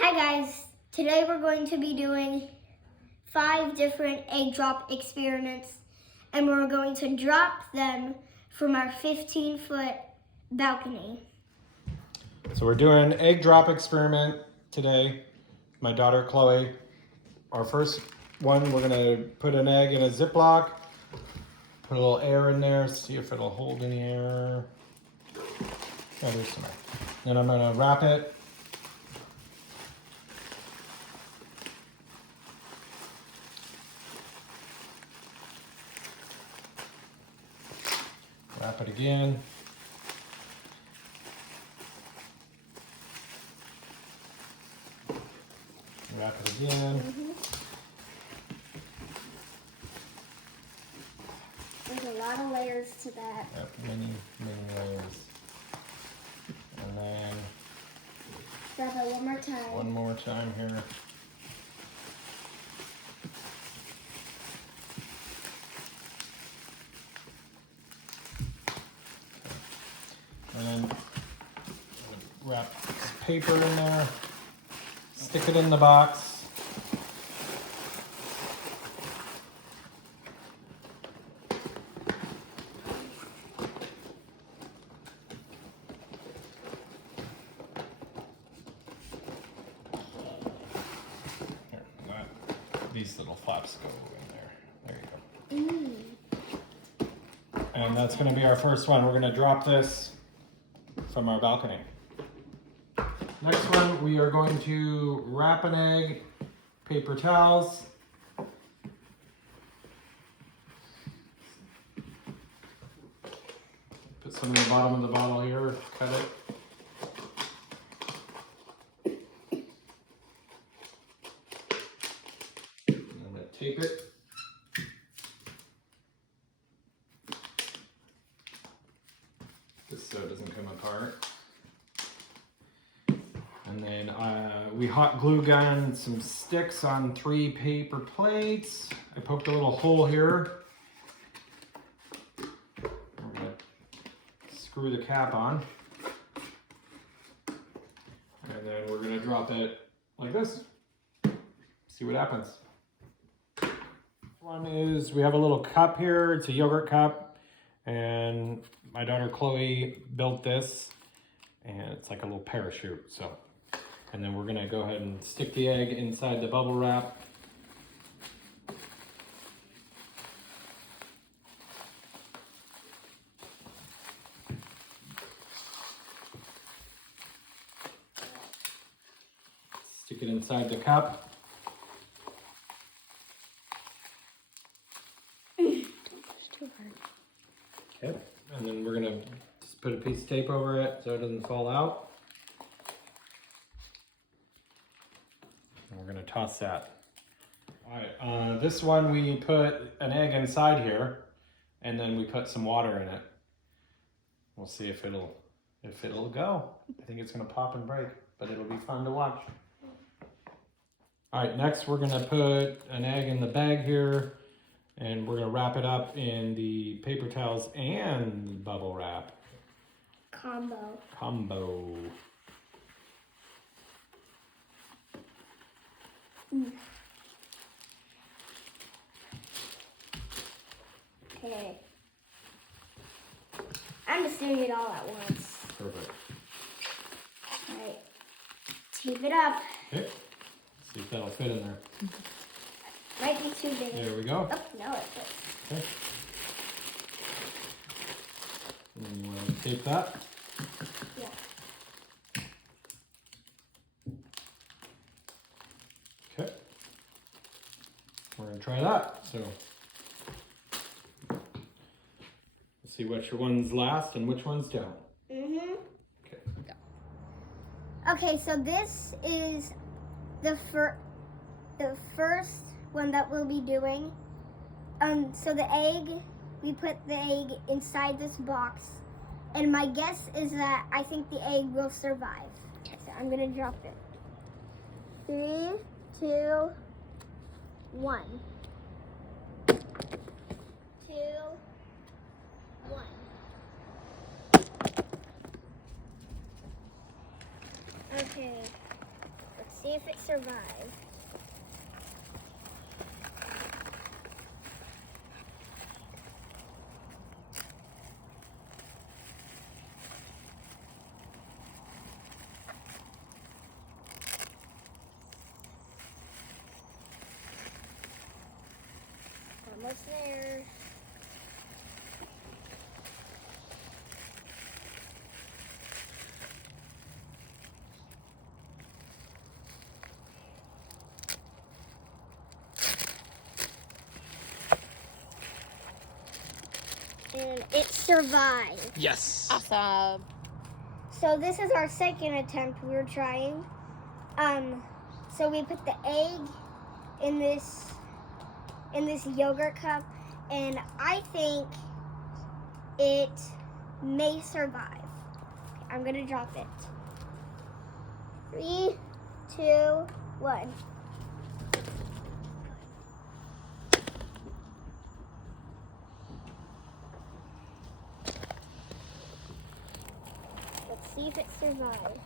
Hi guys, today we're going to be doing 5 different egg drop experiments, and we're going to drop them from our 15-foot balcony. So we're doing an egg drop experiment today. My daughter Chloe. Our first one, we're gonna put an egg in a Ziploc, put a little air in there, see if it'll hold any air. Yeah, there's some air. Then I'm gonna wrap it. Wrap it again. Wrap it again. There's a lot of layers to that. Yep, many layers. And then Wrap it one more time. one more time here. And then wrap this paper in there, stick it in the box. Here, these little flaps go in there. There you go. And that's going to be our first one. We're going to drop this from our balcony. Next one, we are going to wrap an egg, paper towels. Put some in the bottom of the bottle here, cut it. I'm going to tape it. Just so it doesn't come apart. And then we hot glue gun some sticks on 3 paper plates. I poked a little hole here. I'm gonna screw the cap on. And then we're gonna drop it like this. See what happens. One is, we have a little cup here. It's a yogurt cup. And my daughter Chloe built this. And it's like a little parachute, so. And then we're gonna go ahead and stick the egg inside the bubble wrap. Stick it inside the cup. Don't push too hard. Okay, and then we're gonna just put a piece of tape over it so it doesn't fall out. We're gonna toss that. All right, this one we put an egg inside here, and then we put some water in it. We'll see if it'll go. I think it's gonna pop and break, but it'll be fun to watch. All right, next we're gonna put an egg in the bag here, and we're gonna wrap it up in the paper towels and bubble wrap. Combo. Okay. I'm just doing it all at once. Perfect. Alright. Tape it up. Okay. See if that'll fit in there. Might be too big. There we go. Oh, no, it fits. Okay. And then you want to tape that? Yeah. Okay. We're going to try that. So, we'll see which ones last and which ones don't. Okay. Okay, so this is the first one that we'll be doing. So the egg, we put the egg inside this box, and my guess is that I think the egg will survive. So I'm gonna drop it. 3, 2, 1. 2, 1. Okay, let's See if it survives. Almost there. And it survived. Yes. Awesome. So this is our second attempt we were trying. So we put the egg in this yogurt cup, and I think it may survive. Okay, I'm gonna drop it. 3, 2, 1. Let's see if it survives.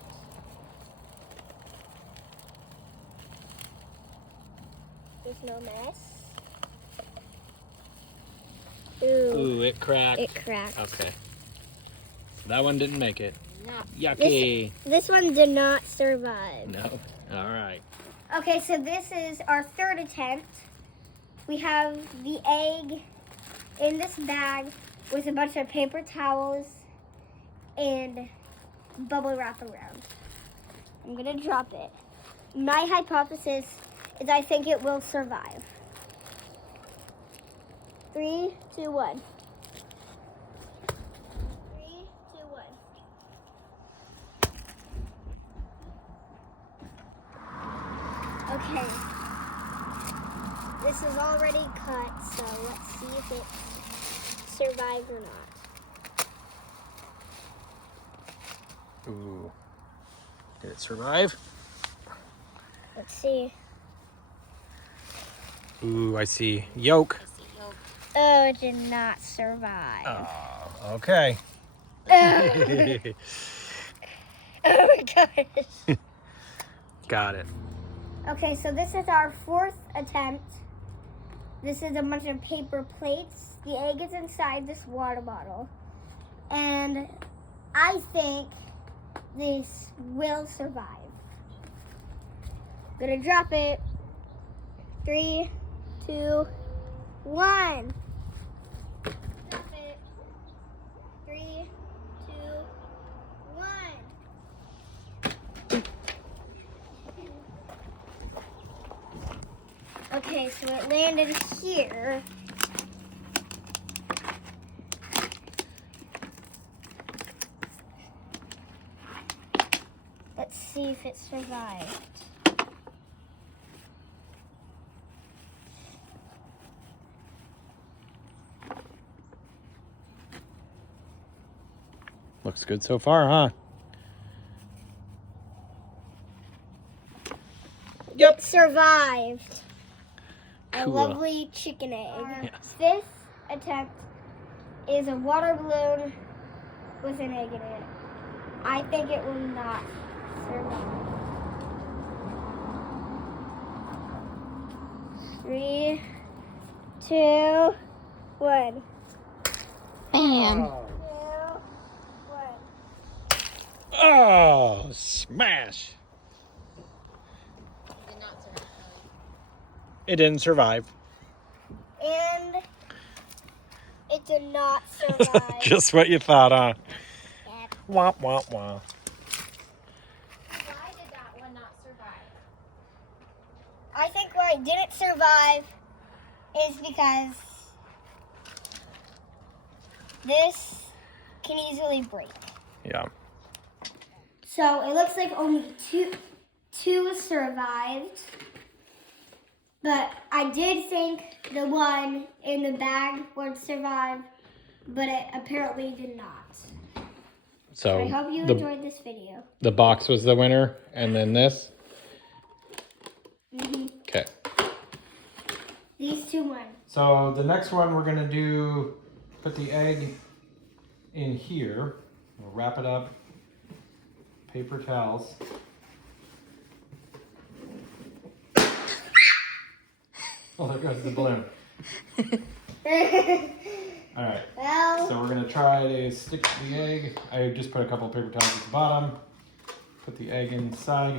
There's no mess. Ooh, it cracked. It cracked. Okay. That one didn't make it. No. Yucky. This one did not survive. No. All right. Okay, so this is our third attempt. We have the egg in this bag with a bunch of paper towels and bubble wrap around. I'm gonna drop it. My hypothesis is I think it will survive. 3, 2, 1. 3, 2, 1. Okay. This is already cut, so let's see if it survives or not. Ooh. Did it survive? Let's see. Ooh, I see yolk. Oh, it did not survive. Oh, okay. Oh, oh my gosh. Got it. Okay, so this is our fourth attempt. This is a bunch of paper plates. The egg is inside this water bottle. And I think this will survive. Gonna drop it. 3, 2, 1. Drop it. 3, 2, 1. Okay, so it landed here. Let's see if it survived. Looks good so far, huh? Yep. It survived. A Cool. lovely chicken egg. Yes. This attempt is a water balloon with an egg in it. I think it will not survive. 3, 2, 1. Bam. 2, 1. Oh, smash. Did not survive. It didn't survive. And it did not survive. Just what you thought, huh? Yep. Womp, womp, womp. Why did that one not survive? I think why it didn't survive is because this can easily break. Yeah. So it looks like only two survived. But I did think the one in the bag would survive, but it apparently did not. So I hope you enjoyed this video. the box was the winner, and then this. Okay. These two won. So the next one we're gonna do, put the egg in here. We'll wrap it up, paper towels. Oh, there goes the balloon. All right. Well, So we're gonna try to stick the egg. I just put a couple of paper towels at the bottom. Put the egg inside.